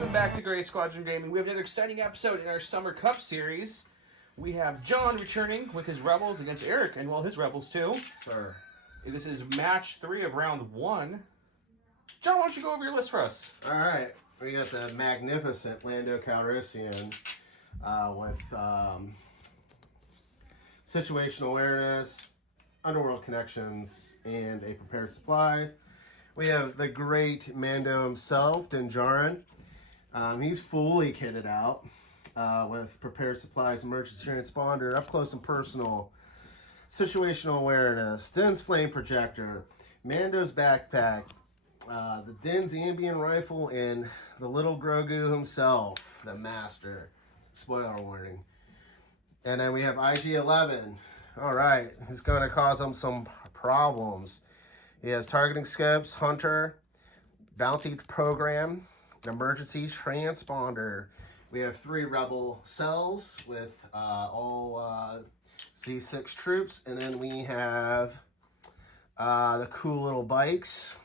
Welcome back to Great Squadron Gaming. We have another exciting episode in our Summer Cup series. We have John returning with his Rebels against Eric, and well, his Rebels too. Sir. This is match 3 of round 1. John, why don't you go over your list for us? All right. We got the magnificent Lando Calrissian with situational awareness, underworld connections, and a prepared supply. We have the great Mando himself, Din Djarin. He's fully kitted out with prepared supplies, emergency transponder, up close and personal, situational awareness, Din's flame projector, Mando's backpack, the Din's ambient rifle, and the little Grogu himself, the master. Spoiler warning. And then we have IG-11. All right, he's going to cause him some problems. He has targeting scopes, hunter, bounty program, emergency transponder. We have 3 rebel cells with all Z6 troops, and then we have the cool little bikes.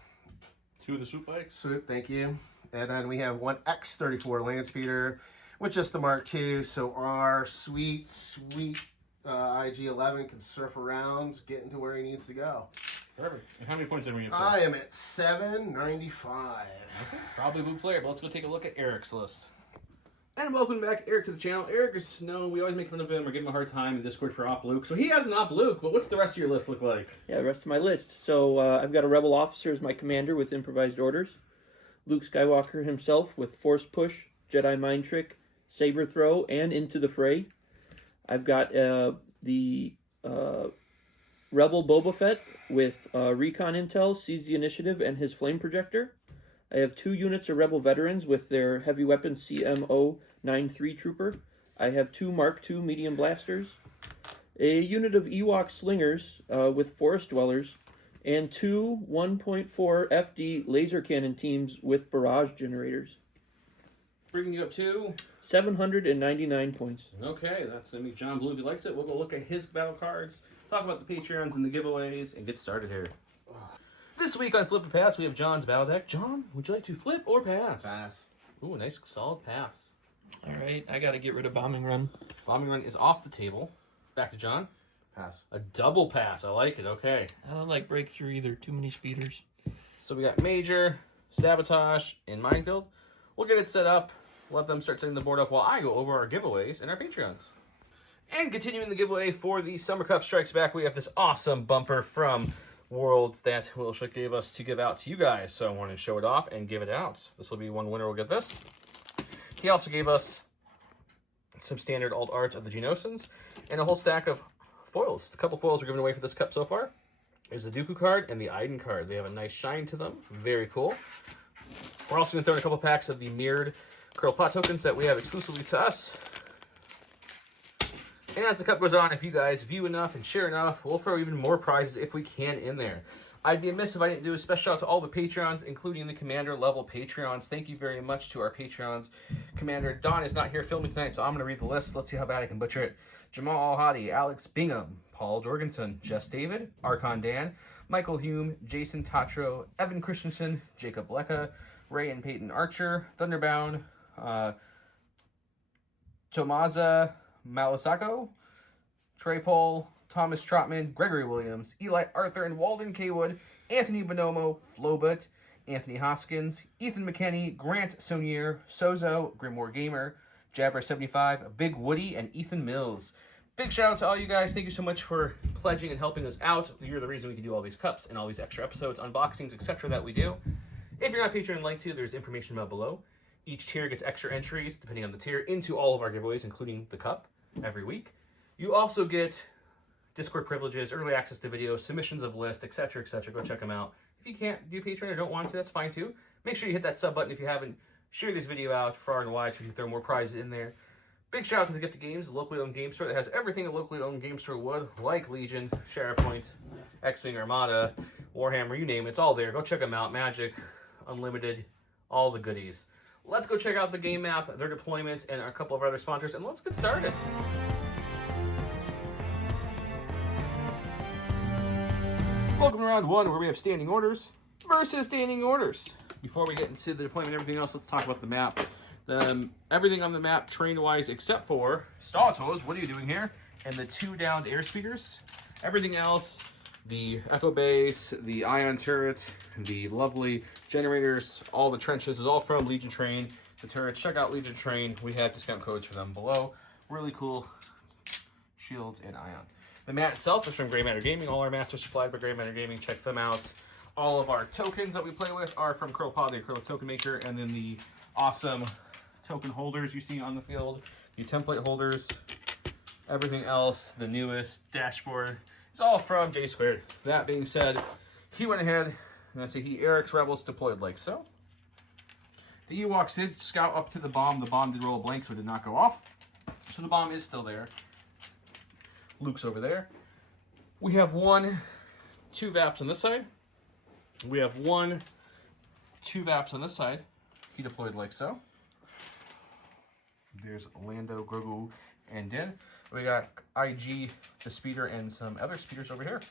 2 of the swoop bikes. Swoop, thank you. And then we have 1 X-34 land speeder with just the Mark II, so our sweet IG-11 can surf around, get into where he needs to go. Perfect. And how many points did we get to? I am at 795. Okay. Probably a blue player, but let's go take a look at Eric's list. And welcome back, Eric, to the channel. Eric is known, we always make fun of him or give him a hard time in Discord for Op Luke. So he has an Op Luke, but what's the rest of your list look like? Yeah, the rest of my list. So I've got a Rebel officer as my commander with improvised orders. Luke Skywalker himself with Force Push, Jedi Mind Trick, Saber Throw, and Into the Fray. I've got the Rebel Boba Fett with Recon Intel, Seize the Initiative, and his Flame Projector. I have 2 units of Rebel Veterans with their Heavy Weapon CMO-93 Trooper. I have 2 Mark II Medium Blasters. A unit of Ewok Slingers with Forest Dwellers. And 2 1.4 FD Laser Cannon teams with Barrage Generators. Bringing you up to 799 points. Okay, that's gonna be John Blue if he likes it. We'll go look at his battle cards, talk about the Patreons and the giveaways, and get started here. This week on Flip or Pass, we have John's battle deck. John, would you like to flip or pass? Pass. Ooh, a nice solid pass. All right, I got to get rid of Bombing Run. Bombing Run is off the table. Back to John. Pass. A double pass. I like it. Okay. I don't like Breakthrough either. Too many speeders. So we got Major, Sabotage, and Minefield. We'll get it set up. Let them start setting the board up while I go over our giveaways and our Patreons. And continuing the giveaway for the Summer Cup Strikes Back, we have this awesome bumper from Worlds that Wilshire gave us to give out to you guys. So I wanted to show it off and give it out. This will be one winner will get this. He also gave us some standard alt arts of the Geonosians and a whole stack of foils. A couple foils were given away for this cup so far. There's the Dooku card and the Iden card. They have a nice shine to them. Very cool. We're also going to throw in a couple packs of the mirrored Curl Pot tokens that we have exclusively to us. And as the cup goes on, if you guys view enough and share enough, we'll throw even more prizes if we can in there. I'd be amiss if I didn't do a special shout out to all the Patreons, including the Commander level Patreons. Thank you very much to our Patreons. Commander Don is not here filming tonight, so I'm going to read the list. Let's see how bad I can butcher it. Jamal Al-Hadi, Alex Bingham, Paul Jorgensen, Jess David, Archon Dan, Michael Hume, Jason Tatro, Evan Christensen, Jacob Lecca, Ray and Peyton Archer, Thunderbound, Tomaza Malasako, Trey Pohl, Thomas Trotman, Gregory Williams, Eli Arthur and Walden Kaywood, Anthony Bonomo, Flobut, Anthony Hoskins, Ethan McKenney, Grant Sonier, Sozo, Grimoire Gamer, Jabber75, Big Woody, and Ethan Mills. Big shout out to all you guys. Thank you so much for pledging and helping us out. You're the reason we can do all these cups and all these extra episodes, unboxings, etc. that we do. If you're not Patreon and like to, there's information about below. Each tier gets extra entries, depending on the tier, into all of our giveaways, including the cup, every week. You also get Discord privileges, early access to videos, submissions of lists, etc., etc. Go check them out. If you can't do Patreon or don't want to, that's fine too. Make sure you hit that sub button if you haven't. Share this video out far and wide so we can throw more prizes in there. Big shout out to the Gift of Games, the locally owned game store that has everything a locally owned game store would, like Legion, SharePoint, X-Wing Armada, Warhammer, you name it, it's all there. Go check them out. Magic, Unlimited, all the goodies. Let's go check out the game map, their deployments, and a couple of other sponsors, and let's get started. Welcome to round one, where we have standing orders versus standing orders. Before we get into the deployment and everything else, let's talk about the map. Everything on the map train-wise except for Stalatos, what are you doing here? And the 2 downed air speakers. Everything else, the echo base, the ion turret, the lovely generators, all the trenches is all from Legion Train. The turrets, check out Legion Train. We have discount codes for them below. Really cool shields and ion. The mat itself is from Grey Matter Gaming. All our mats are supplied by Grey Matter Gaming. Check them out. All of our tokens that we play with are from CurlPod, the acrylic token maker, and then the awesome token holders you see on the field, the template holders, everything else, the newest dashboard, it's all from J Squared. That being said, he went ahead and I say Eric's Rebels deployed like so. The Ewoks did scout up to the bomb. The bomb did roll a blank, so it did not go off. So the bomb is still there. Luke's over there. We have 2 VAPs on this side. We have 2 VAPs on this side. He deployed like so. There's Lando, Grogu, and Din. We got IG, the speeder, and some other speeders over here.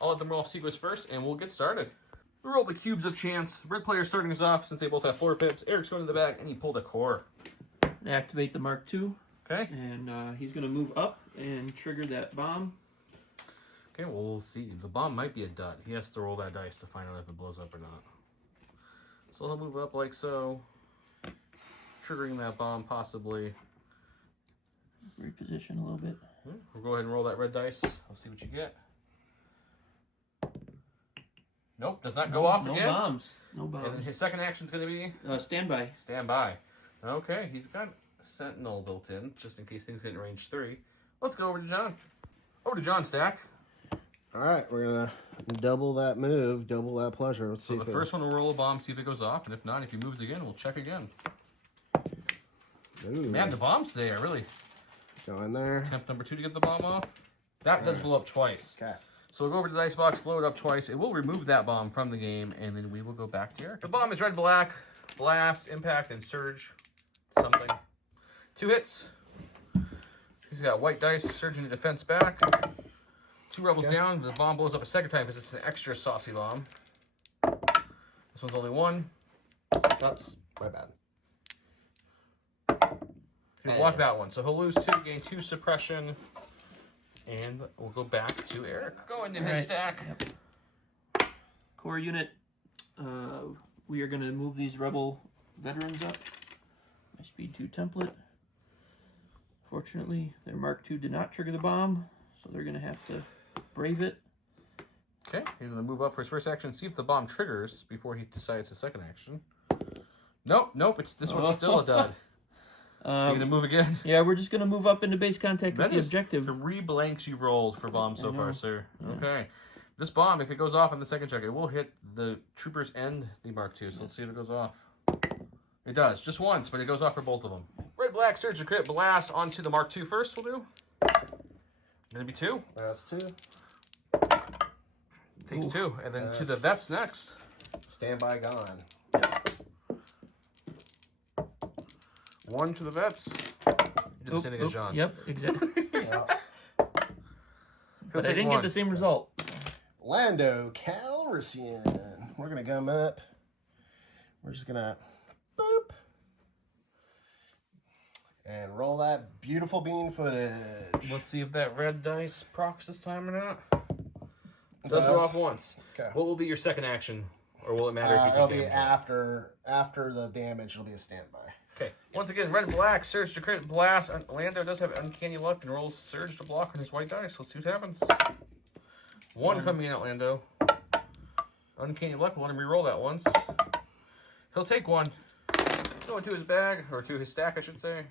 I'll let them roll off sequence first, and we'll get started. We roll the cubes of chance. Red player starting us off since they both have 4 pips. Eric's going to the back, and he pulled a core. Activate the Mark II. Okay. And he's going to move up and trigger that bomb. Okay, well, we'll see. The bomb might be a dud. He has to roll that dice to find out if it blows up or not. So he'll move up like so, triggering that bomb possibly. Reposition a little bit. We'll go ahead and roll that red dice. I'll see what you get. Nope, does not go off again. No bombs. No bombs. And then his second action's going to be? Standby. Standby. Okay, he's got Sentinel built in, just in case things get in range 3. Let's go over to John. Over to John, Stack. All right, we're going to double that move, double that pleasure. Let's see. So the first one will roll a bomb, see if it goes off, and if not, if he moves again, we'll check again. Ooh. Man, the bombs today are really... Go in there. Attempt number 2 to get the bomb off. That does blow up twice. Okay. So we'll go over to the dice box, blow it up twice. It will remove that bomb from the game, and then we will go back to Eric. The bomb is red, black, blast, impact, and surge. Something. 2 hits. He's got white dice, surge into defense back. 2 rebels down. The bomb blows up a second time because it's an extra saucy bomb. This one's only 1. Oops, my bad. He'll block that one. So he'll lose 2, gain 2 suppression. And we'll go back to Eric. Go into his stack. Yep. Core unit. We are going to move these rebel veterans up. My speed 2 template. Fortunately, their Mark II did not trigger the bomb, so they're going to have to brave it. Okay, he's going to move up for his first action, see if the bomb triggers before he decides his second action. Nope, this one's still a dud. So you're going to move again? Yeah, we're just going to move up into base contact with That the is objective. 3 blanks you rolled for bombs so far, sir. Yeah. Okay. This bomb, if it goes off in the second check, it will hit the troopers and the Mark II. So let's see if it goes off. It does. Just once, but it goes off for both of them. Red, black, surge, and crit, blast onto the Mark II first, we'll do. Gonna be 2. That's 2. Takes 2. And then to the vets next. Standby gone. 1 to the vets. You did the same thing as John. Yep, exactly. Yeah. But I didn't get the same result. Lando Calrissian. We're going to come up. We're just going to boop. And roll that beautiful bean footage. Let's see if that red dice procs this time or not. It does go off once. Okay. What will be your second action? Or will it matter if you It'll take be damage? after the damage. It'll be a standby. Okay. Once again, red, black, surge to crit, blast. Lando does have uncanny luck and rolls surge to block on his white dice. Let's see what happens. 1 coming in at Lando. Uncanny luck. We'll let him re-roll that once. He'll take 1. Go into his bag, or to his stack, I should say.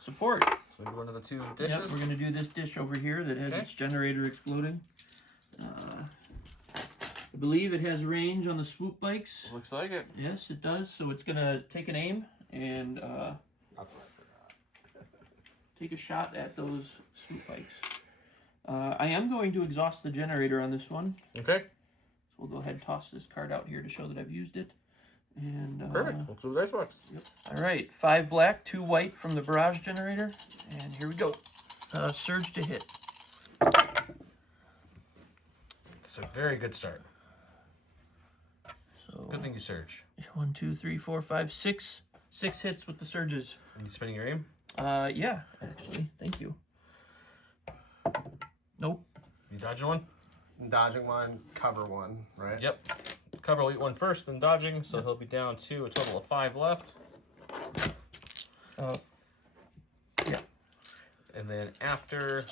Support. So we go into the 2 dishes. Yep, we're going to do this dish over here that has its generator exploding. I believe it has range on the swoop bikes. Looks like it. Yes, it does. So it's going to take an aim and That's what I forgot. take a shot at those swoop bikes. I am going to exhaust the generator on this one. Okay. So we'll go ahead and toss this card out here to show that I've used it. And Perfect. Let's do the dice box. Yep. All right, 5 black, 2 white from the barrage generator, and here we go. Surge to hit. It's a very good start. So Good thing you surge. 1, 2, 3, 4, 5, 6 6 hits with the surges. Are you spinning your aim? Yeah, actually. Thank you. Nope. You dodging one? Dodging one, cover one, right? Yep. Cover will eat one first, then dodging, so he'll be down to a total of 5 left. Yeah. And then after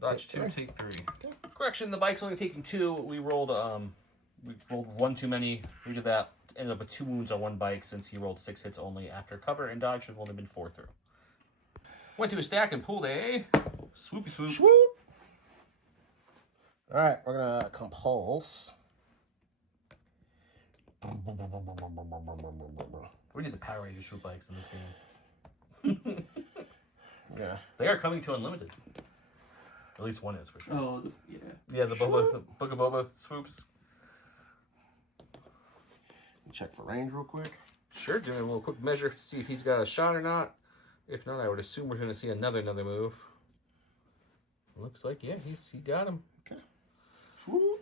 dodge 2, take 3. Okay. Correction, the bike's only taking 2. We rolled 1 too many. We did that. Ended up with 2 wounds on one bike since he rolled 6 hits only after cover, and dodge have only been 4 through. Went to his stack and pulled a swoopy swoop. Swoop. All right, we're gonna compulse. We need the Power Ranger swoop bikes in this game. Yeah. They are coming to Unlimited. At least one is for sure. Oh, yeah. Yeah, the Boba, the Book of Boba swoops. Check for range real quick. Sure, doing a little quick measure to see if he's got a shot or not. If not, I would assume we're going to see another move. Looks like, yeah, he got him. Okay.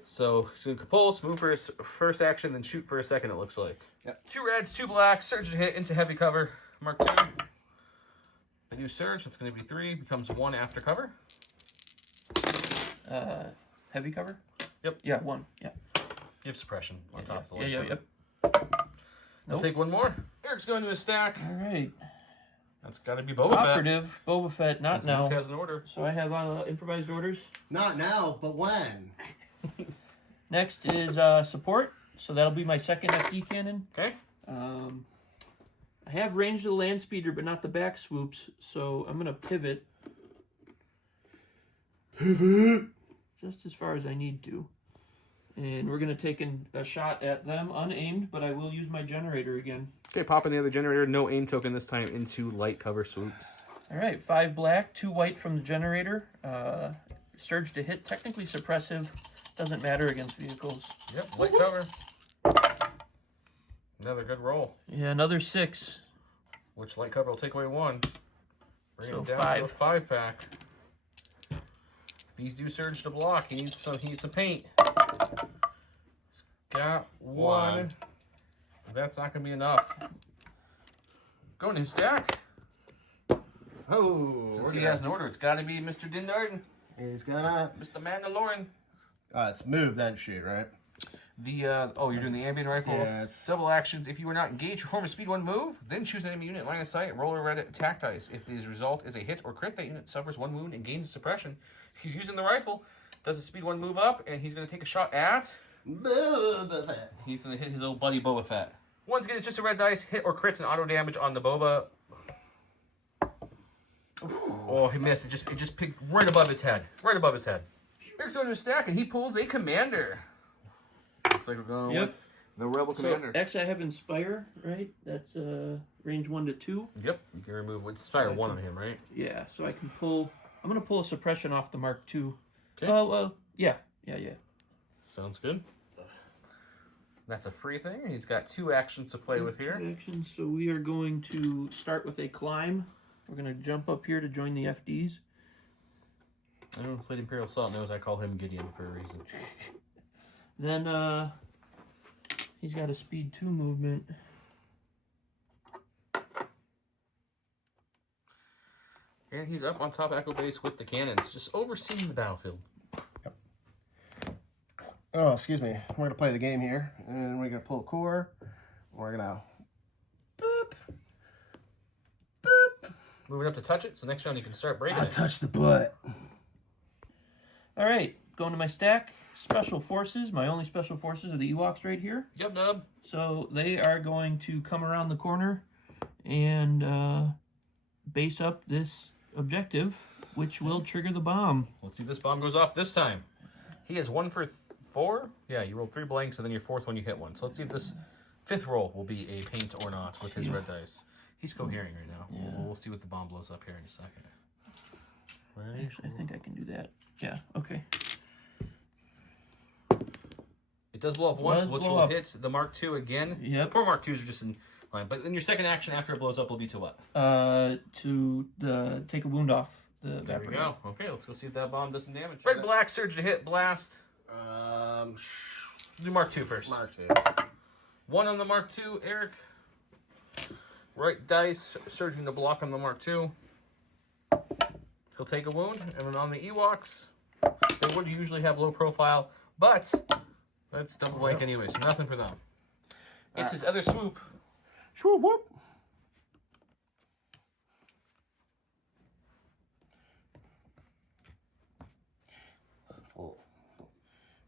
So he's going to compulse, move for his first action, then shoot for a second, it looks like. Yep. 2 reds, 2 blacks, surge to hit into heavy cover. Mark 2. The new surge, that's going to be 3, becomes 1 after cover. Heavy cover? Yep. Yeah, 1. Yeah. You have suppression on top of the Yeah, light yep. cover. We'll Nope. take 1 more. Eric's going to his stack. All right. That's got to be Boba Fett. Operative, Boba Fett, not Since now. Luke has an order. So I have improvised orders. Not now, but when? Next is support. So that'll be my second FD cannon. Okay. I have range of the land speeder, but not the back swoops. So I'm going to pivot. Pivot. Just as far as I need to. And we're going to take a shot at them unaimed, but I will use my generator again. Okay, pop in the other generator. No aim token this time into light cover swoops. All right, 5 black, 2 white from the generator. Surge to hit, technically suppressive. Doesn't matter against vehicles. Yep, light cover. Another good roll. Yeah, another 6. Which light cover will take away 1. Bring So him down 5. to a 5-pack. These do surge to block. He needs some paint. He's got 1. That's not going to be enough. Going to his stack. Oh. Since he has an order, it's got to be Mr. Din Djarin. He's gonna. Mr. Mandalorian. It's move then shoot, right? You're doing the ambient rifle. Yeah, it's... Double actions. If you are not engaged, perform a speed 1 move, then choose an enemy unit line of sight, roll a red attack dice. If the result is a hit or crit, that unit suffers 1 wound and gains suppression. He's using the rifle, does a speed 1 move up, and he's going to take a shot at... Boba Fett. He's going to hit his old buddy Boba Fett. Once again, it's just a red dice, hit or crits and auto damage on the Boba. Oh, he missed. It just picked right above his head. Right above his head. Eric's going to his stack, and he pulls a commander. Looks like we're going with the Rebel Commander. So, actually, I have Inspire, right? That's range 1 to 2. Yep, you can remove Inspire 1 on him, right? Yeah, so I can pull... I'm going to pull a suppression off the Mark II. Okay. Oh, yeah. Sounds good. That's a free thing. He's got 2 actions to play with here. 2 actions, so we are going to start with a climb. We're going to jump up here to join the FDs. Anyone who played Imperial Assault knows I call him Gideon for a reason. Then, he's got a speed 2 movement. And he's up on top Echo Base with the cannons, just overseeing the battlefield. Yep. Oh, excuse me. We're going to play the game here. And we're going to pull a core. We're going to... Boop. Boop. Moving up to touch it, so next round you can start breaking it. Touch the butt. All right, going to my stack. Special Forces. My only Special Forces are the Ewoks right here. Yep, nub. So they are going to come around the corner and base up this objective, which will trigger the bomb. Let's see if this bomb goes off this time. He has 1 for 4. Yeah, you rolled 3 blanks, and then your 4th one you hit 1. So let's see if this 5th roll will be a paint or not with his red dice. He's cohering right now. Yeah. We'll see what the bomb blows up here in a second. Ready? Actually, I think I can do that. Yeah, okay. It does blow up once, Does which blow will up. hit the Mark II again. Yep. Poor Mark IIs are just in line. But then your second action after it blows up will be to what? To take a wound off the There we evaporator. go. Okay, let's go see if that bomb does some damage. Red, black, surge to hit, blast. Do Mark II first. Mark II. 1 on the Mark II, Eric. Right dice, surging the block on the Mark II. He'll take a wound. And then on the Ewoks, they would usually have low profile, but that's double blank anyway, so nothing for them. It's his other swoop. Swoop whoop.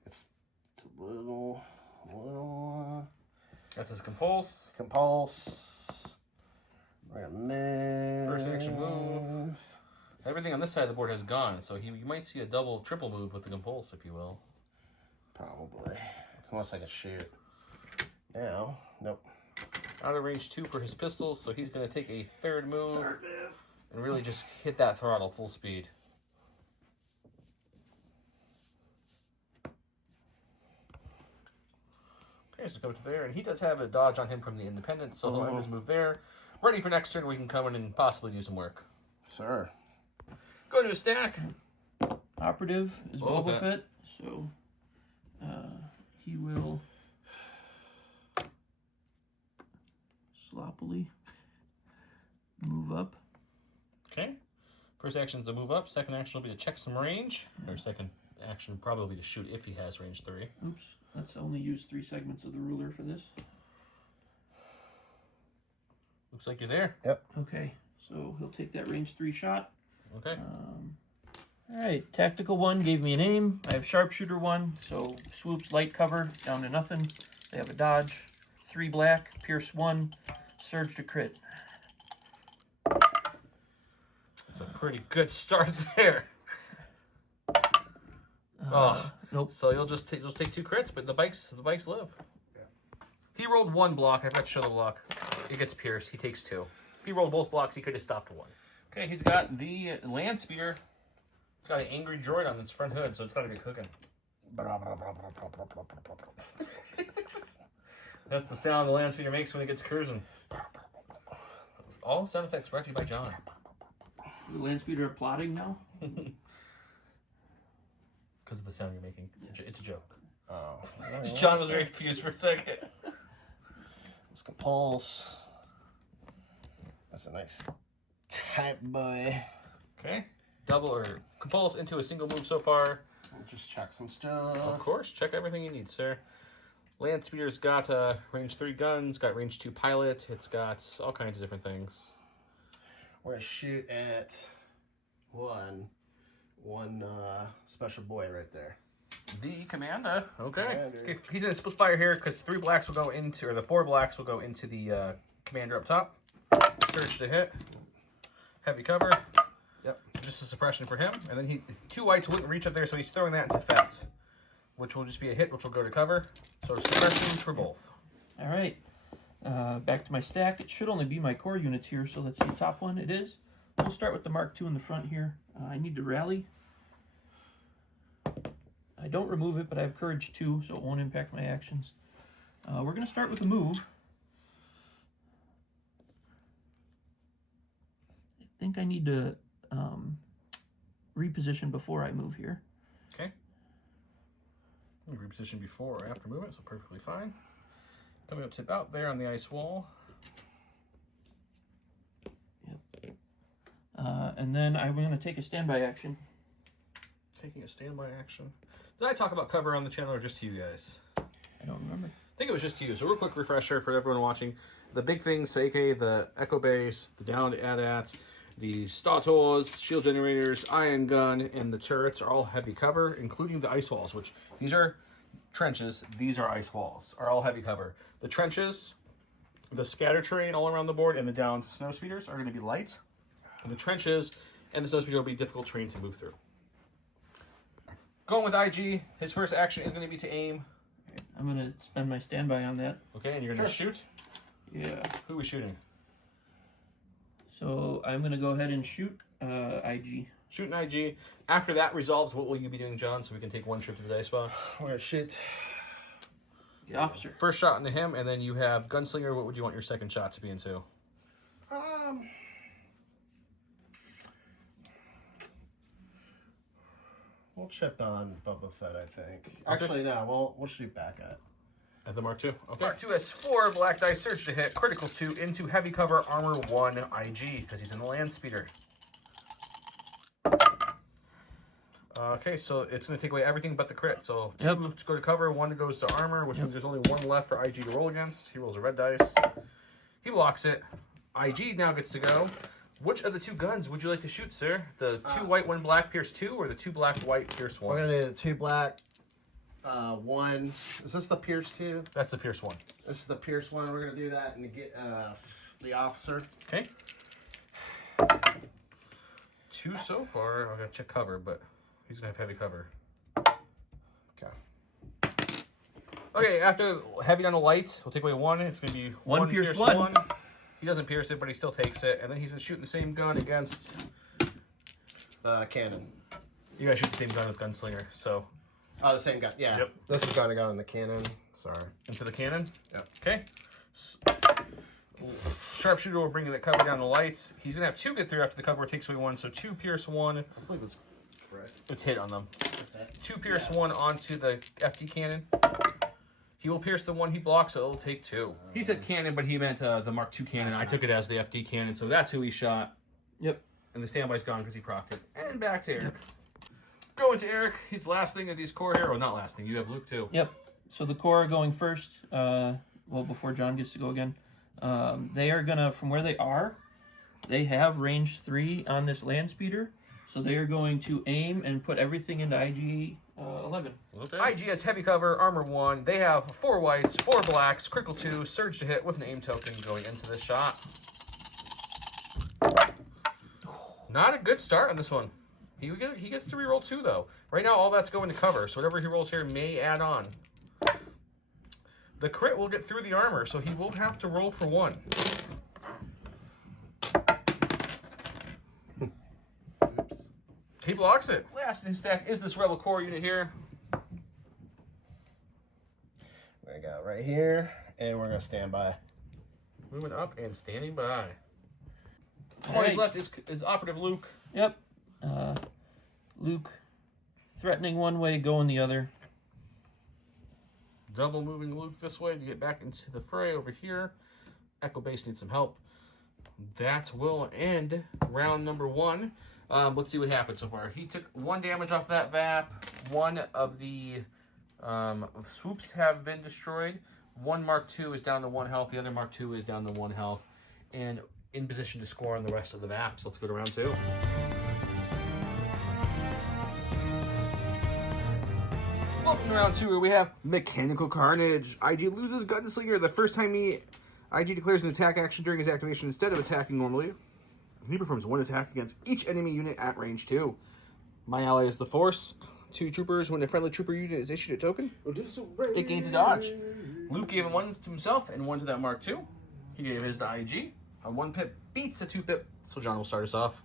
It's a little. That's his Compulse. Compulse. Right on there. First action move. Everything on this side of the board has gone, so you might see a double, triple move with the Compulse, if you will. Probably. Unless I can shoot. Now, nope. Out of range 2 for his pistols, so he's going to take a third move and really just hit that throttle full speed. Okay, so go to there, and he does have a dodge on him from the Independent, so he'll end his move there. Ready for next turn, we can come in and possibly do some work. Sir. Go to his stack. Operative is Boba Fett, so he will sloppily move up. Okay. First action is to move up. Second action will be to check some range. Or second action probably to shoot if he has range 3. Oops, let's only use 3 segments of the ruler for this. Looks like you're there. Yep. Okay, so he'll take that range 3 shot. Okay. All right, tactical 1 gave me an aim. I have sharpshooter 1, so swoops light cover down to nothing. They have a dodge. 3 black, pierce 1, surge to crit. It's a pretty good start there. Nope. So you'll just take 2 crits, but the bikes live. Yeah. He rolled 1 block. I forgot to show the block. It gets pierced. He takes 2. If he rolled both blocks, he could have stopped 1. Okay, he's got the land speeder. It's got an angry droid on its front hood, so it's got to get cooking. That's the sound the land speeder makes when it gets cruising. All sound effects brought to you by John. The land speeder are plotting now? Because of the sound you're making. It's a joke. Oh. John was very confused for a second. Let's Compulse. That's a nice type boy. Okay. Double or Compulse into a single move so far. We'll just check some stuff. Of course. Check everything you need, sir. Land speeder's got range 3 guns, got range 2 pilot. It's got all kinds of different things. We're gonna shoot at one special boy right there. The commander. Okay. Commander. He's gonna split fire here because 3 blacks will go into, or the 4 blacks will go into the commander up top. Surge to hit. Heavy cover. Yep. Just a suppression for him, and then 2 whites wouldn't reach up there, so he's throwing that into Fett, which will just be a hit, which will go to cover. So suppressions for both. All right. Back to my stack. It should only be my core units here, so let's see. Top one, it is. We'll start with the Mark II in the front here. I need to rally. I don't remove it, but I have courage 2, so it won't impact my actions. We're going to start with a move. I think I need to reposition before I move here. Okay. Reposition before or after movement, so perfectly fine. Coming up to about there on the ice wall. Yep. And then I'm going to take a standby action. Taking a standby action. Did I talk about cover on the channel or just to you guys? I don't remember. I think it was just to you. So real quick refresher for everyone watching. The big things, aka the Echo Base, the downed AT-ATs, the Stators, shield generators, ion gun, and the turrets are all heavy cover, including the ice walls, which these are trenches, these are ice walls, are all heavy cover. The trenches, the scatter terrain all around the board, and the downed snow speeders are going to be light. And the trenches and the snow speeder will be difficult terrain to move through. Going with IG, his first action is going to be to aim. I'm going to spend my standby on that. Okay, and you're going to shoot? Yeah. Who are we shooting? So I'm going to go ahead and shoot IG. Shoot an IG. After that resolves, what will you be doing, John, so we can take 1 trip to the dice box? We're gonna shoot The officer. First shot into him, and then you have Gunslinger. What would you want your second shot to be into? We'll chip on Boba Fett, I think. Actually, no, we'll shoot back at. At the Mark II. Okay. Mark II has 4 black dice, surge to hit, critical 2 into heavy cover, armor 1, IG, because he's in the land speeder. Okay, so it's going to take away everything but the crit. So 2 to go to cover, 1 goes to armor, which means there's only 1 left for IG to roll against. He rolls a red dice. He blocks it. IG now gets to go. Which of the 2 guns would you like to shoot, sir? The 2 white, 1 black, pierce 2, or the 2 black, white, pierce 1? We're going to do the 2 black, 1. Is this the pierce 2? That's the pierce 1. This is the pierce 1. We're going to do that and get the officer. Okay. 2 so far. I'm going to check cover, but he's going to have heavy cover. Okay. Okay, after heavy on the light, we'll take away 1. It's going to be 1 pierce 1. He doesn't pierce it, but he still takes it. And then he's shooting the same gun against the cannon. You guys shoot the same gun with Gunslinger, so. Oh, the same gun. Yeah. Yep. This is going to go in the cannon. Sorry. Into the cannon? Yep. Okay. Sharpshooter will bring that cover down the lights. He's going to have 2 get through after the cover takes away 1, so 2 pierce 1. I believe it's correct. It's hit on them. 2 pierce 1 onto the FD cannon. He will pierce the 1 he blocks, so it'll take 2. He said cannon, but he meant the Mark II cannon. I took it as the FD cannon, so that's who he shot. Yep. And the standby's gone because he procced it. And back to Eric. Going to Eric. He's last thing of these core here. Well, not last thing. You have Luke, too. Yep. So the core going first. Well, before John gets to go again. They are going to, from where they are, they have range 3 on this land speeder. So they are going to aim and put everything into IG 11. Okay. IG has heavy cover, armor 1. They have 4 whites, 4 blacks, critical 2, surge to hit with an aim token going into this shot. Not a good start on this one. He gets to reroll 2 though. Right now all that's going to cover, so whatever he rolls here may add on. The crit will get through the armor, so he will have to roll for 1. He blocks it. Last in his stack is this Rebel Core unit here. We're going to go right here, and we're going to stand by. Moving up and standing by. All he's left is Operative Luke. Yep. Luke threatening one way, going the other. Double moving Luke this way to get back into the fray over here. Echo Base needs some help. That will end round number 1. Let's see what happened so far. He took 1 damage off that VAP. 1 of the swoops have been destroyed. 1 Mark II is down to 1 health. The other Mark II is down to 1 health. And in position to score on the rest of the VAPs. Let's go to round 2. Welcome to round 2 where we have Mechanical Carnage. IG loses Gunslinger the first time IG declares an attack action during his activation instead of attacking normally. He performs 1 attack against each enemy unit at range 2. My ally is the Force. 2 troopers. When a friendly trooper unit is issued a token, it gains a dodge. Luke gave 1 to himself and 1 to that Mark II. He gave his to IG. A 1 pip beats a 2 pip, so John will start us off.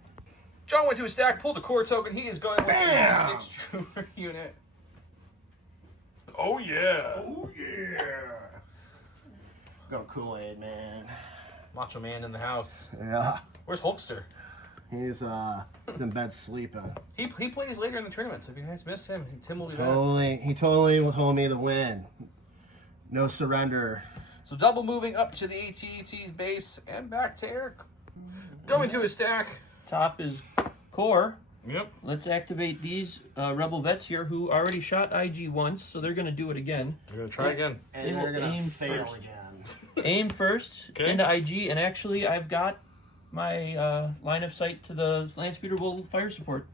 John went to his stack, pulled a core token. He is going with his 6 trooper unit. Oh yeah! Oh yeah! Go Kool-Aid, man. Macho Man in the house. Yeah. Where's Hulkster? He's in bed sleeping. He plays later in the tournament, so if you guys miss him, Tim will be back. He totally told me the win. No surrender. So double moving up to the AT&T base and back to Eric. Going to his stack. Top is core. Yep. Let's activate these Rebel vets here who already shot IG once, so they're going to do it again. They're going to try again. And they're going to fail again. Aim first into IG, and actually I've got my line of sight to the land speeder will fire support.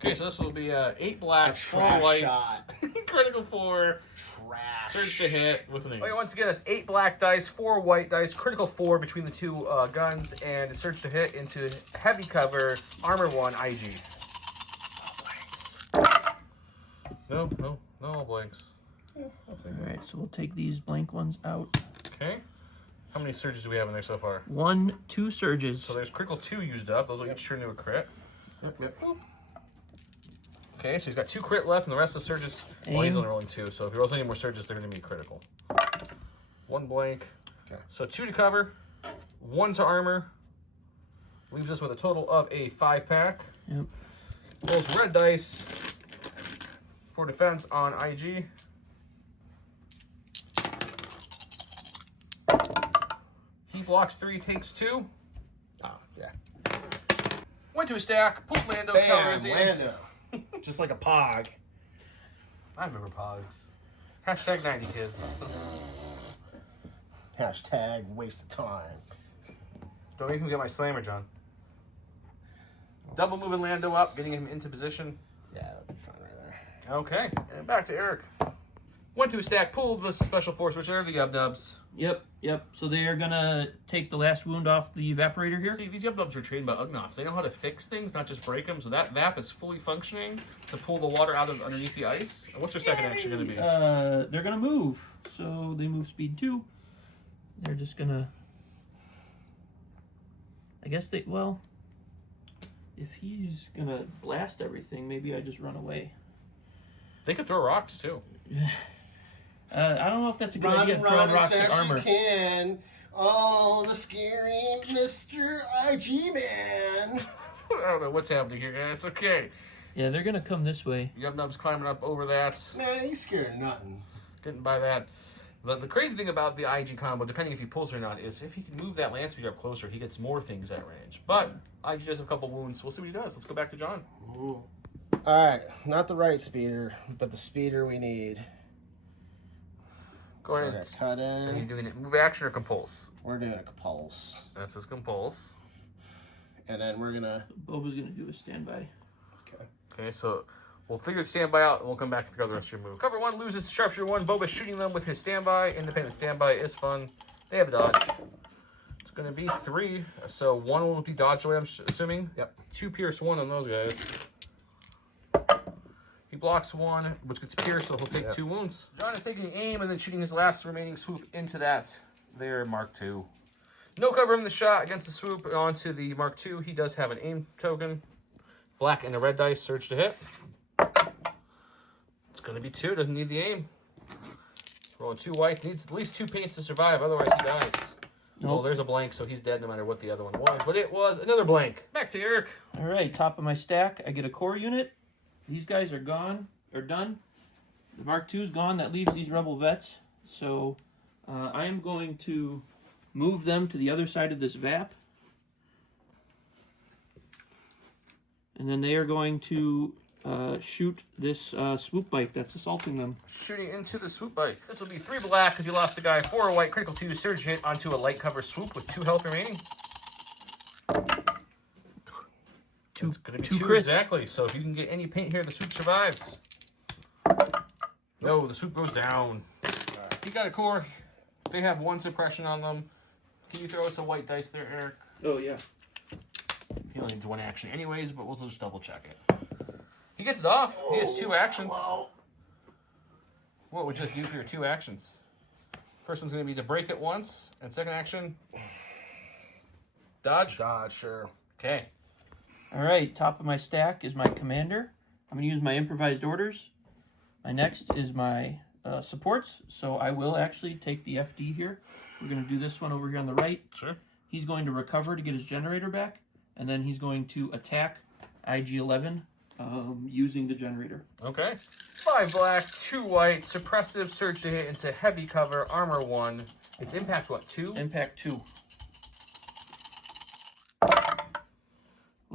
Okay, so this will be 8 blacks, 4 whites, critical 4, trash. Surge to hit with an 8. Okay, once again, that's 8 black dice, 4 white dice, critical 4 between the 2 guns, and surge to hit into heavy cover, armor 1, IG. No blanks. Yeah, I'll take it. Alright, so we'll take these blank ones out. Okay. How many surges do we have in there so far? 1, 2 surges. So there's critical 2 used up. Those will each turn into a crit. Yep. Okay, so he's got 2 crit left, and the rest of the surges... Well, he's only rolling 2, so if he rolls any more surges, they're going to be critical. 1 blank. Okay. So 2 to cover, 1 to armor. Leaves us with a total of a 5-pack. Yep. Rolls red dice for defense on IG. blocks 3, takes 2. Oh, yeah. Went to a stack, pulled Lando, Bam, Calrissian. Lando. Just like a pog. I remember Pogs. Hashtag 90 kids. Hashtag waste of time. Don't make him get my slammer, John. Double moving Lando up, getting him into position. Yeah, that'll be fine right there. Okay, and back to Eric. Went to a stack, pulled the special force, which are the Yub-Nubs. Yep. So they are gonna take the last wound off the evaporator here. See, these Yub-Nubs are trained by Ugnaughts. They know how to fix things, not just break them. So that VAP is fully functioning to pull the water out of underneath the ice. And what's their second action going to be? They're gonna move. So they move speed 2. They're just gonna. I guess they. Well, if he's gonna blast everything, maybe I just run away. They could throw rocks too. I don't know if that's a good idea. Throwing rocks at armor. You can. Oh, the scary Mr. IG man. I don't know what's happening here, guys. Okay. Yeah, they're gonna come this way. Yub-Nubs climbing up over that. Man, you scared of nothing. Didn't buy that. The crazy thing about the IG combo, depending if he pulls or not, is if he can move that land speeder up closer, he gets more things at range. But IG does have a couple wounds. We'll see what he does. Let's go back to John. Ooh. All right, not the right speeder, but the speeder we need. Go ahead. Cut Are you in. doing it move action or compulse? We're doing a compulse. That's his compulse. And then we're gonna. Boba's gonna do a standby. Okay. Okay, so we'll figure the standby out, and we'll come back and figure out the rest of your move. Cover 1 loses sharpshooter 1. Boba's shooting them with his standby. Independent standby is fun. They have a dodge. It's going to be 3. So 1 will be dodge away, I'm assuming. Yep. 2 pierce 1 on those guys. He blocks 1, which gets pierced, so he'll take 2 wounds. John is taking aim and then shooting his last remaining swoop into that there Mark II. No cover in the shot against the swoop onto the Mark II. He does have an aim token. Black and a red dice, surge to hit. It's going to be 2, doesn't need the aim. Rolling 2 white, needs at least 2 paints to survive, otherwise he dies. Nope. Well, there's a blank, so he's dead no matter what the other one was. But it was another blank. Back to Eric. All right, top of my stack, I get a core unit. These guys are gone, or done. The Mark II's gone. That leaves these Rebel vets. So I am going to move them to the other side of this VAP. And then they are going to shoot this swoop bike that's assaulting them. Shooting into the swoop bike. This will be 3 black because you lost a guy. 4 white, critical 2, surge hit onto a light cover swoop with 2 health remaining. It's going to be 2 crits. exactly. So if you can get any paint here, the swoop survives. No, the swoop goes down. He got a core. They have 1 suppression on them. Can you throw us a white dice there, Eric? Oh, yeah. He only needs 1 action anyways, but we'll just double check it. He gets it off. He has 2 actions. What would you like to do for your 2 actions? First one's going to be to break it once, and second action, dodge. Dodge, sure. Okay. All right, top of my stack is my commander. I'm going to use my improvised orders. My next is my supports, so I will actually take the FD here. We're going to do this one over here on the right. Sure. He's going to recover to get his generator back, and then he's going to attack IG-11 using the generator. Okay. 5 black, 2 white, suppressive, surge to hit into heavy cover, armor 1. It's impact what, 2? Impact 2.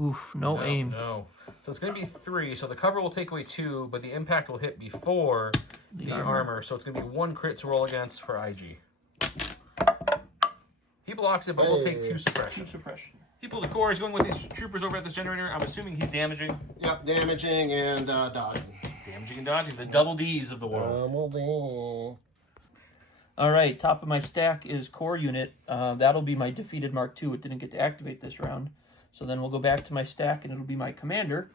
Oof, no aim. No. So it's going to be 3, so the cover will take away 2, but the impact will hit before the armor. So it's going to be 1 crit to roll against for IG. He blocks it, but we'll take 2 suppression. 2 suppression. He pulled the core. He's going with his troopers over at this generator. I'm assuming he's damaging. Yep, damaging and dodging. Damaging and dodging. The double Ds of the world. All right, top of my stack is core unit. That'll be my defeated Mark II. It didn't get to activate this round. So then we'll go back to my stack, and it'll be my commander.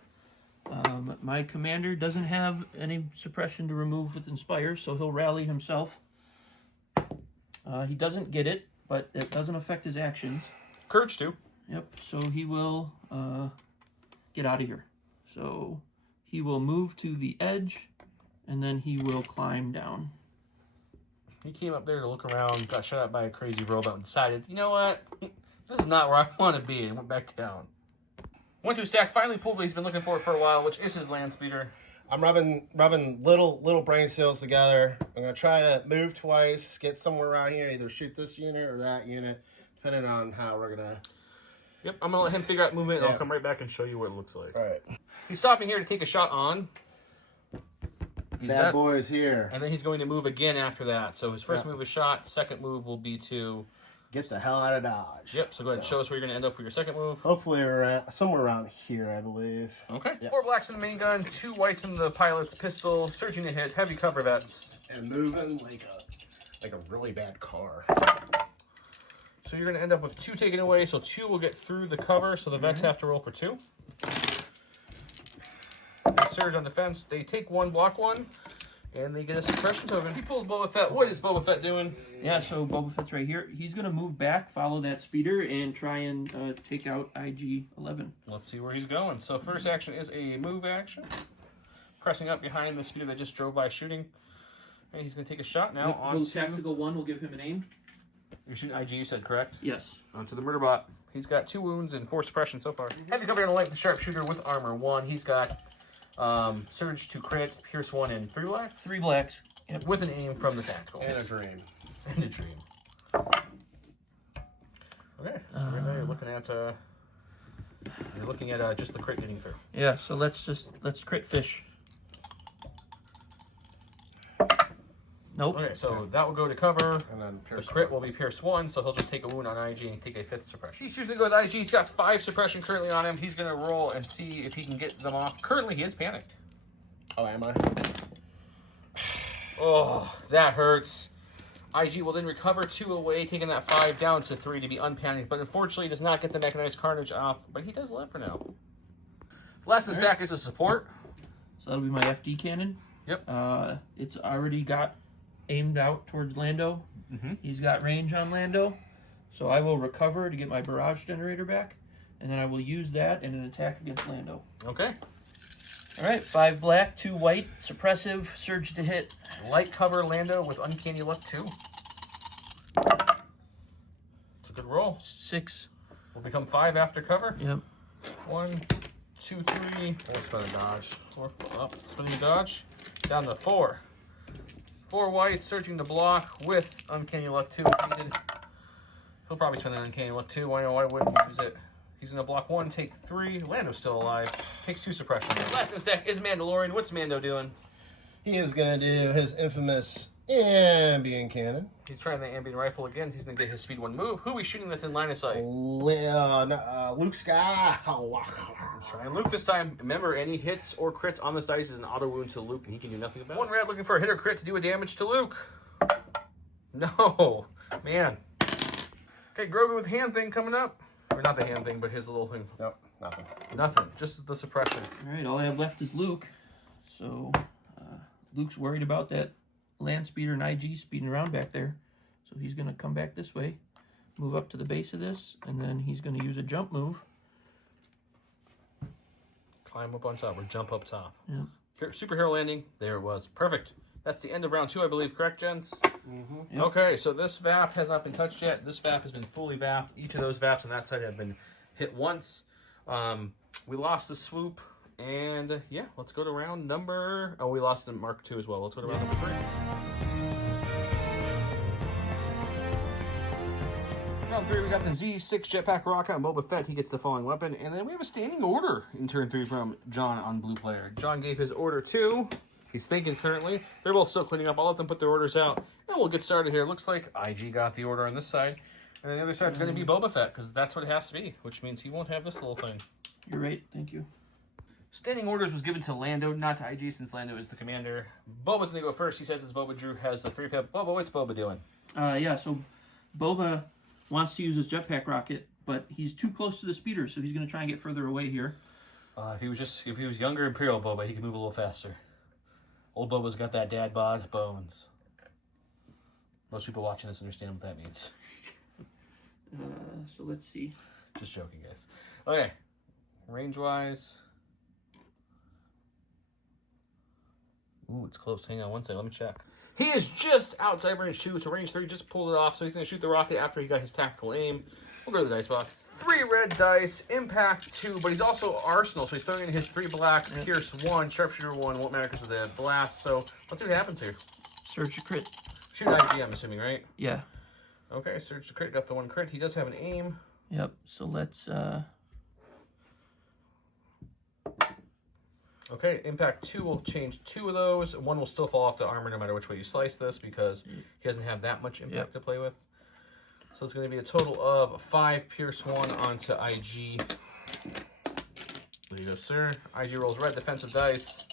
My commander doesn't have any suppression to remove with Inspire, so he'll rally himself. He doesn't get it, but it doesn't affect his actions. Courage too. Yep, so he will get out of here. So he will move to the edge, and then he will climb down. He came up there to look around, got shot at by a crazy robot, and decided, you know what? This is not where I want to be, and went back down. Went to a stack, finally pulled what he's been looking for a while, which is his land speeder. I'm rubbing little brain cells together. I'm gonna try to move twice, get somewhere around here, either shoot this unit or that unit. depending on how we're gonna. Yep, I'm gonna let him figure out movement, and Yeah. I'll come right back and show you what it looks like. All right. He's stopping here to take a shot on. Bad boy's here. And then he's going to move again after that. So his first move is shot. Second move will be to... Get the hell out of Dodge. Yep, so go ahead and show us where you're going to end up for your second move. Hopefully we're at somewhere around here, I believe. Okay. Yep. 4 blacks in the main gun, 2 whites in the pilot's pistol, searching to hit, heavy cover vets. And moving like a really bad car. So you're going to end up with 2 taken away, so 2 will get through the cover, so the vets have to roll for 2. They surge on defense. They take 1, block 1, and they get a suppression token. He pulls Boba Fett. What is Boba Fett doing? Yeah, so Boba Fett's right here. He's going to move back, follow that speeder, and try and take out IG-11. Let's see where he's going. So first action is a move action. Pressing up behind the speeder that just drove by shooting. And he's going to take a shot now Little tactical 1 will give him an aim. You're shooting IG, you said, correct? Yes. Onto the Murderbot. He's got 2 wounds and 4 suppression so far. Heavy cover on the light, the sharpshooter with armor 1. He's got surge to crit, pierce 1, and 3 blacks. 3 blacks. Yep. With an aim from the tactical. And a dream. And a dream. Okay, so right now you're looking at just the crit getting through. Yeah, so let's crit fish. Nope. Okay, so that will go to cover. And then The crit will be pierce 1, so he'll just take a wound on IG and take a 5th suppression. He's choosing to go with IG. He's got 5 suppression currently on him. He's going to roll and see if he can get them off. Currently, he is panicked. Oh, am I? Oh, that hurts. IG will then recover 2 away, taking that 5 down to 3 to be unpanicked, but unfortunately he does not get the mechanized carnage off, but he does live for now. Last in the stack is a support. So that'll be my FD cannon. Yep. It's already got aimed out towards Lando. He's got range on Lando. So I will recover to get my barrage generator back, and then I will use that in an attack against Lando. Okay. All right, 5 black, 2 white, suppressive, surge to hit. Light cover Lando with uncanny luck 2. It's a good roll. 6. Will become 5 after cover. Yep. 1, 2, 3. I'll spin a Dodge. 4, up, spinning the dodge. Down to 4. 4 white, searching to block with uncanny luck 2. He'll probably spend an uncanny luck 2. Why wouldn't you use it? He's going to block 1, take 3. Lando's still alive. Takes 2 suppression. Last in the stack is Mandalorian. What's Mando doing? He is going to do his infamous ambient cannon. He's trying the ambient rifle again. He's going to get his speed 1 move. Who are we shooting that's in line of sight? Luke Skywalker. Trying Luke this time. Remember, any hits or crits on this dice is an auto wound to Luke, and he can do nothing about it. 1 red looking for a hit or crit to do a damage to Luke. No. Man. Okay, Grogu with the hand thing coming up. Or not the hand thing, but his little thing. Nope, nothing. Nothing. Just the suppression. All right, all I have left is Luke. So Luke's worried about that land speeder and IG speeding around back there. So he's going to come back this way, move up to the base of this, and then he's going to use a jump move. Climb up on top or jump up top. Yep. Superhero landing. There it was. Perfect. That's the end of round 2, I believe. Correct, gents? Yep. Okay, so this VAP has not been touched yet. This VAP has been fully VAPed. Each of those VAPs on that side have been hit once. We lost the swoop. And, yeah, let's go to round number... Oh, we lost the Mark II as well. Let's go to round number 3. Round 3, we got the Z6 jetpack rocket on Boba Fett. He gets the falling weapon. And then we have a standing order in turn 3 from John on blue player. John gave his order 2. He's thinking currently. They're both still cleaning up. I'll let them put their orders out. And we'll get started here. Looks like IG got the order on this side. And then the other side's going to be Boba Fett, because that's what it has to be, which means he won't have this little thing. You're right. Thank you. Standing orders was given to Lando, not to IG, since Lando is the commander. Boba's going to go first. He says it's Boba Drew has the 3-pip. Boba, what's Boba doing? Yeah, so Boba wants to use his jetpack rocket, but he's too close to the speeder, so he's going to try and get further away here. If he was younger Imperial Boba, he could move a little faster. Old Boba's got that dad bod bones. Most people watching this understand what that means. So let's see. Just joking, guys. Okay. Range-wise. Ooh, it's close. Hang on one second. Let me check. He is just outside range 2, so range 3 just pulled it off. So he's going to shoot the rocket after he got his tactical aim. We'll go to the dice box. 3 red dice, impact 2, but he's also arsenal, so he's throwing in his 3 black, pierce 1, sharpshooter 1, won't matter because of the blast. So let's see what happens here. Search a crit. Shoot IG, I'm assuming, right? Yeah. Okay, Surge to crit, got the 1 crit. He does have an aim. Yep, so let's... Okay, impact 2 will change 2 of those. 1 will still fall off the armor no matter which way you slice this because he doesn't have that much impact to play with. So it's going to be a total of 5 Pierce 1 onto IG. There you go, sir. IG rolls red defensive dice.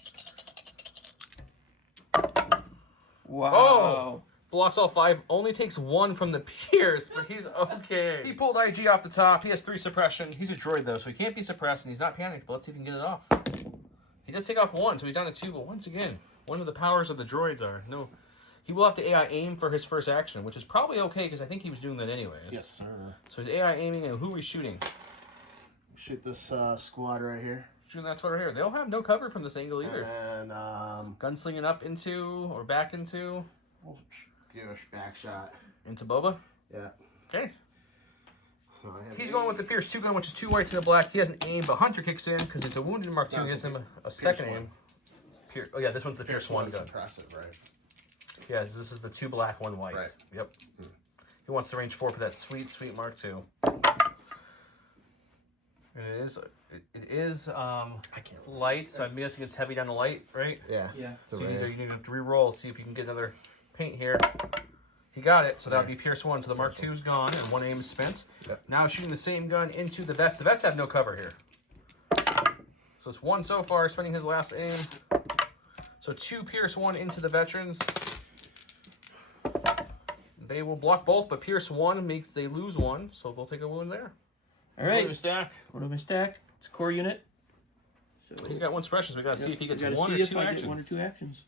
Wow. Oh! Blocks all 5. Only takes 1 from the Pierce, but he's okay. He pulled IG off the top. He has 3 suppression. He's a droid, though, so he can't be suppressed, and he's not panicked, but let's see if he can get it off. He does take off 1, so he's down to 2, but once again, one of the powers of the droids are no... He will have to AI aim for his first action, which is probably okay, because I think he was doing that anyways. Yes, sir. So he's AI aiming, and who are we shooting? Shoot this squad right here. Shooting that squad right here. They'll have no cover from this angle either. And Gunslinging up into, or back into... we'll give a back shot. Into Boba? Yeah. Okay. So I have He's going with the Pierce 2 gun, which is 2 whites and a black. He has an aim, but Hunter kicks in because it's a wounded Mark 2. He gives him a second aim. Oh, yeah, this one's the Pierce 1 gun. Impressive, right? Yeah, this is the 2 black, 1 white. Right. Yep. He wants the range 4 for that sweet, sweet Mark 2. And it is I can't light, so I'm guessing it's heavy down the light, right? Yeah. Yeah. So you need to re-roll, see if you can get another paint here. He got it, so that would be Pierce 1. So the Mark 2's gone, and 1 aim is spent. Yep. Now shooting the same gun into the vets. The vets have no cover here. So it's 1 so far, spending his last aim. So 2 Pierce 1 into the veterans. They will block both, but Pierce 1 makes they lose 1, so they'll take a wound there. All right. Stack. What do we stack? It's a core unit. So He's got 1 suppression, so we gotta see if he gets gotta 1 see or if 2 I get actions. 1 or 2 actions.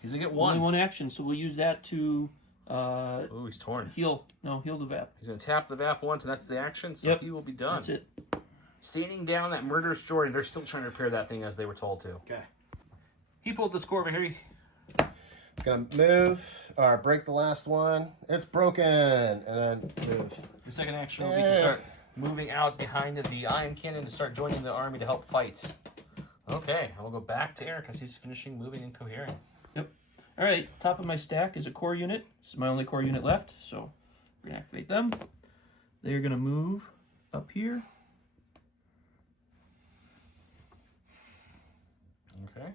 He's gonna get Only 1. 1 action, so we'll use that to Oh, he's torn. heal. No, heal the VAP. He's gonna tap the VAP once, and that's the action, so he will be done. That's it. Standing down that murderous droid, they're still trying to repair that thing as they were told to. Okay. He pulled the score over here. It's gonna move or break the last one. It's broken, and then move. The second action will be to start moving out behind the ion cannon to start joining the army to help fight. Okay, I will go back to Eric as he's finishing moving and cohering. Yep. All right, top of my stack is a core unit. This is my only core unit left, so we're gonna activate them. They're gonna move up here. Okay.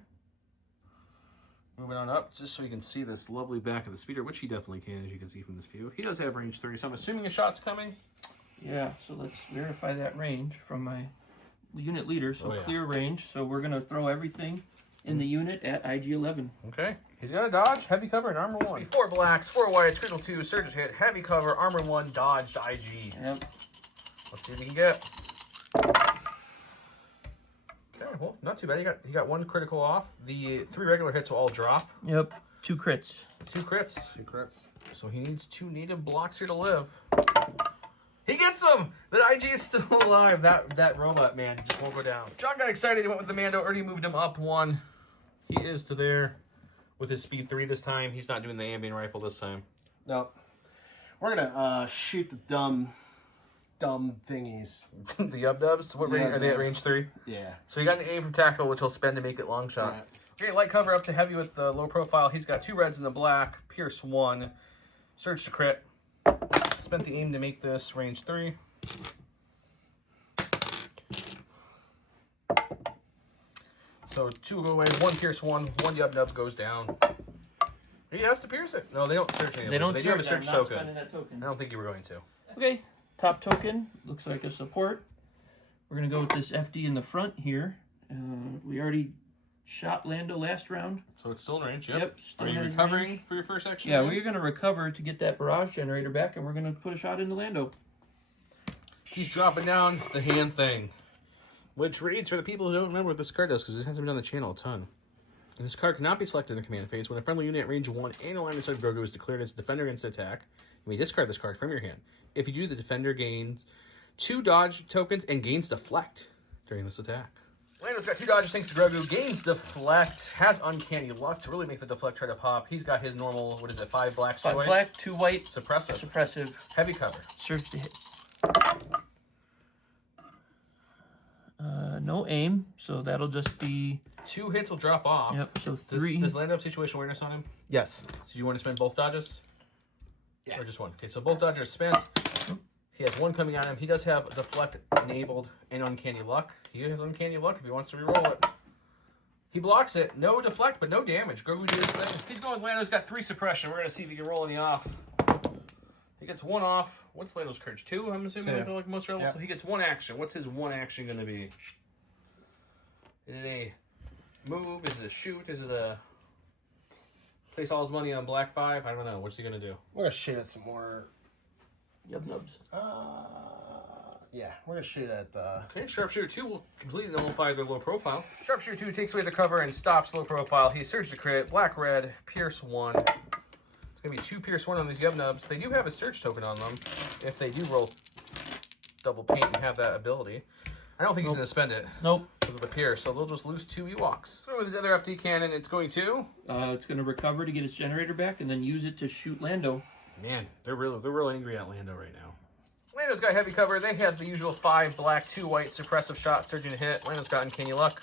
Moving on up, just so you can see this lovely back of the speeder, which he definitely can, as you can see from this view. He does have range 3, so I'm assuming a shot's coming. Yeah, so let's verify that range from my unit leader. So clear range. So we're gonna throw everything in the unit at IG-11. Okay. He's got a dodge, heavy cover, and armor 1. 4 blacks, 4 whites, critical 2, surge hit, heavy cover, armor 1, dodged IG. Yep. Let's see what he can get. Okay, well, not too bad. He got 1 critical off. The 3 regular hits will all drop. Yep. 2 crits. 2 crits. 2 crits. So he needs 2 native blocks here to live. He gets him! The IG is still alive. That robot man just won't go down. John got excited. He went with the Mando. Already moved him up 1. He is to there with his speed 3 this time. He's not doing the ambient rifle this time. No. We're gonna shoot the dumb thingies. The Yub-Dubs? What range? Are they at range 3? Yeah. So he got an aim from tactical, which he'll spend to make it long shot. Right. Okay, light cover up to heavy with the low profile. He's got 2 reds and a black. Pierce 1. Surge to crit. Spent the aim to make this range 3. So 2 go away, 1 pierce 1 Yub-Nub goes down. He has to pierce it. No, they don't search anything. They don't do have a search. search I'm not token. spending that token. I don't think you were going to. Okay, top token looks like a support. We're gonna go with this FD in the front here. We already shot Lando last round. So it's still in range, yep. Yep, Are you still recovering range. for your first action? Yeah, we're gonna recover to get that barrage generator back, and we're gonna put a shot into Lando. He's dropping down the hand thing. Which reads, for the people who don't remember what this card does, because it hasn't been on the channel a ton. And this card cannot be selected in the command phase. When a friendly unit at range 1 and a line inside of Grogu is declared as a defender against attack, you may discard this card from your hand. If you do, the defender gains 2 dodge tokens and gains deflect during this attack. Lando's got 2 dodges thanks to Grogu, gains deflect, has uncanny luck to really make the deflect try to pop. He's got his normal, what is it, 5 blacks, 2 5 whites? black, 2 white, Suppressive. suppressive, Heavy cover. surge to hit. No aim, so that'll just be 2 hits will drop off. yep. So 3. Does Lando have situation awareness on him? Yes. So you want to spend both dodges? Yeah. Or just one? Okay, so both dodgers spent. He has one coming at him. He does have deflect enabled and uncanny luck. He has uncanny luck if he wants to reroll it. He blocks it. No deflect, but no damage. Grogu did his thing. He's going with Lando's got 3 suppression. We're going to see if he can roll any off. He gets 1 off. What's Lando's courage? 2, I'm assuming, like most rebels. So he gets 1 action. What's his 1 action going to be? Is it a move? Is it a shoot? Is it a place all his money on Black 5? I don't know. What's he going to do? We're going to shoot at some more... Yub nubs. Yeah, we're going to shoot at the... Okay, Sharpshooter 2 will completely nullify their low profile. Sharpshooter 2 takes away the cover and stops low profile. He surges to crit. Black, red, pierce 1. It's going to be 2 pierce 1 on these Yub nubs. They do have a surge token on them if they do roll double paint and have that ability. I don't think he's going to spend it. Nope. Because of the pierce, so they'll just lose 2 Ewoks. So with his other FD cannon, it's going to... It's going to recover to get its generator back and then use it to shoot Lando. Man, they're real angry at Lando right now. Lando's got heavy cover. They have the usual 5 black, 2 white suppressive shot, surging to hit. Lando's got uncanny luck.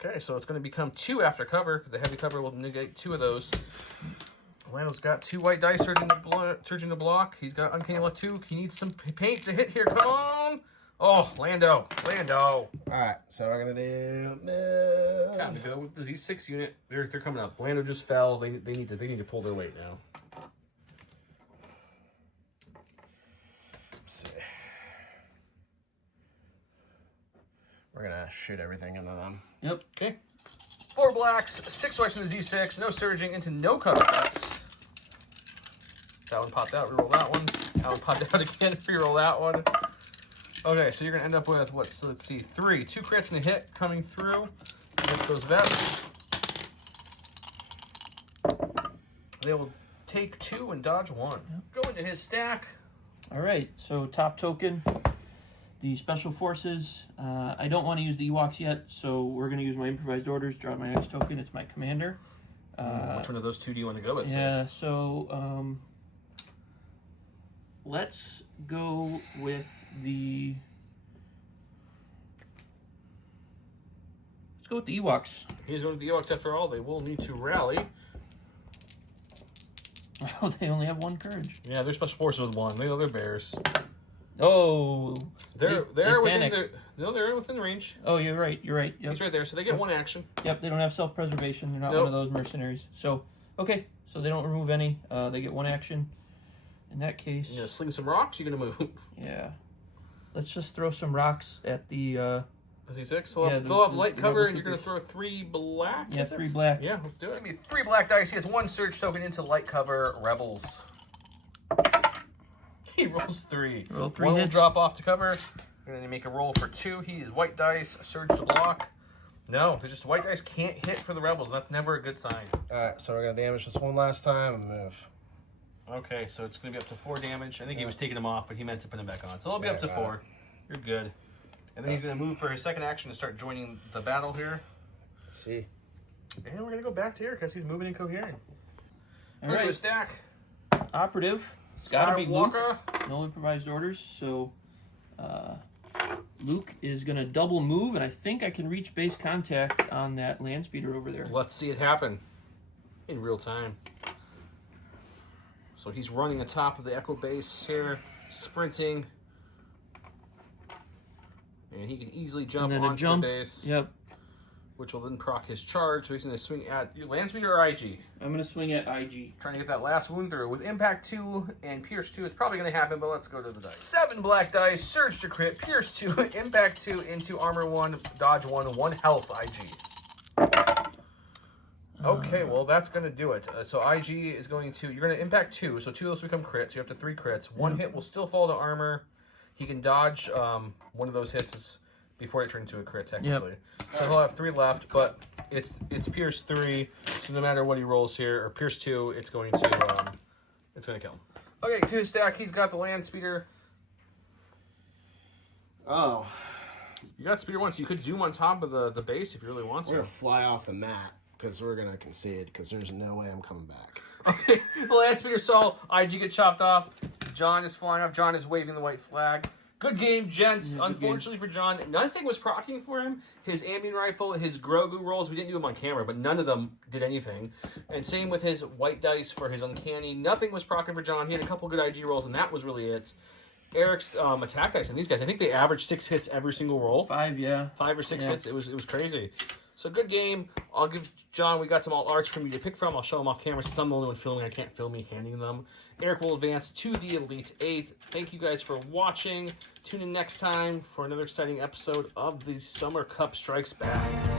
Okay, so it's going to become 2 after cover. The heavy cover will negate 2 of those. Lando's got 2 white dice surging to block. He's got uncanny luck 2. He needs some paint to hit here. Come on! Oh, Lando. All right, so we're going to do... move. Time to go with the Z6 unit. They're coming up. Lando just fell. They need to pull their weight now. Let's see. We're going to shoot everything into them. Yep. Okay. 4 blacks, 6 whites in the Z6. No surging into no cover cuts. That one popped out. Reroll that one. That one popped out again. Reroll that one. Okay, so you're going to end up with, what? So let's see. 3. 2 crits and a hit coming through. With those vets. They will take 2 and dodge 1. Go into his stack. All right, so top token, the Special Forces. I don't want to use the Ewoks yet, so we're going to use my improvised orders, draw my next token. It's my commander. Which one of those 2 do you want to go with? Yeah, so let's go with the... Let's go with the Ewoks. He's going with the Ewoks after all. They will need to rally. Oh, they only have 1 courage. Yeah, they're Special Forces with 1. They're bears. Oh, They're they within panic. they're within the range. Oh, you're right. Yep. He's right there, so they get 1 action. Yep, they don't have self-preservation. They're not Nope. one of those mercenaries. So, okay, so they don't remove any. They get 1 action. In that case... You know, sling some rocks, you're going to move. Yeah. Let's just throw some rocks at the... The Z6? They'll have light the cover, rebel and you're going to troopers. throw 3 black? Yeah, 3 black. Yeah, let's do it. Give me 3 black dice. He has 1 surge token into light cover rebels. He rolls 3. Roll 3 1 will hits. drop off to cover. We're going to make a roll for 2. He is white dice, surge to block. No, they're just white dice can't hit for the rebels. That's never a good sign. All right, so we're going to damage this one last time and move. Okay, so it's going to be up to 4 damage. I think he was taking them off, but he meant to put them back on. So it'll be up to 4. You're good. And then he's going to move for his second action to start joining the battle here. Let's see. And we're going to go back to here because he's moving and coherent. All We're going to right, stack. operative. Gotta be Luke. Skywalker. No improvised orders, so Luke is going to double move, and I think I can reach base contact on that land speeder over there. Let's see it happen in real time. So he's running atop of the Echo base here, sprinting. And he can easily jump And then a onto jump. the base, Yep. which will then proc his charge. So he's going to swing at your land speeder or IG. I'm going to swing at IG. Trying to get that last wound through. With Impact 2 and Pierce 2, it's probably going to happen, but let's go to the dice. 7 black dice, Surge to crit, Pierce 2, Impact 2 into Armor 1, Dodge 1, 1 health IG. Okay, well, that's going to do it. So IG is going to... You're going to Impact 2, so 2 of those become crits. You're up to 3 crits. 1 hit will still fall to Armor. He can dodge one of those hits before it turns into a crit, technically. So he'll have 3 left, but it's Pierce 3, so no matter what he rolls here, or Pierce 2, it's going to kill him. Okay, to his stack, he's got the land speeder. Oh, You got speeder 1, so you could zoom on top of the base if you really want we're to. going to fly off the mat because we're going to concede because there's no way I'm coming back. Okay, the land speeder saw IG get chopped off. John is flying off. John is waving the white flag. Good game, gents. Yeah, good Unfortunately for John, nothing was proccing for him. His ambient rifle, his Grogu rolls, we didn't do them on camera, but none of them did anything. And same with his white dice for his uncanny. Nothing was proccing for John. He had a couple good IG rolls, and that was really it. Eric's attack dice and these guys, I think they averaged 6 hits every single roll. 5, yeah. 5 or 6 hits. It was crazy. So good game. I'll give John, we got some alt arts from you to pick from. I'll show them off camera since I'm the only one filming. I can't film me handing them. Eric will advance to the Elite 8. Thank you guys for watching. Tune in next time for another exciting episode of the Summer Cup Strikes Back.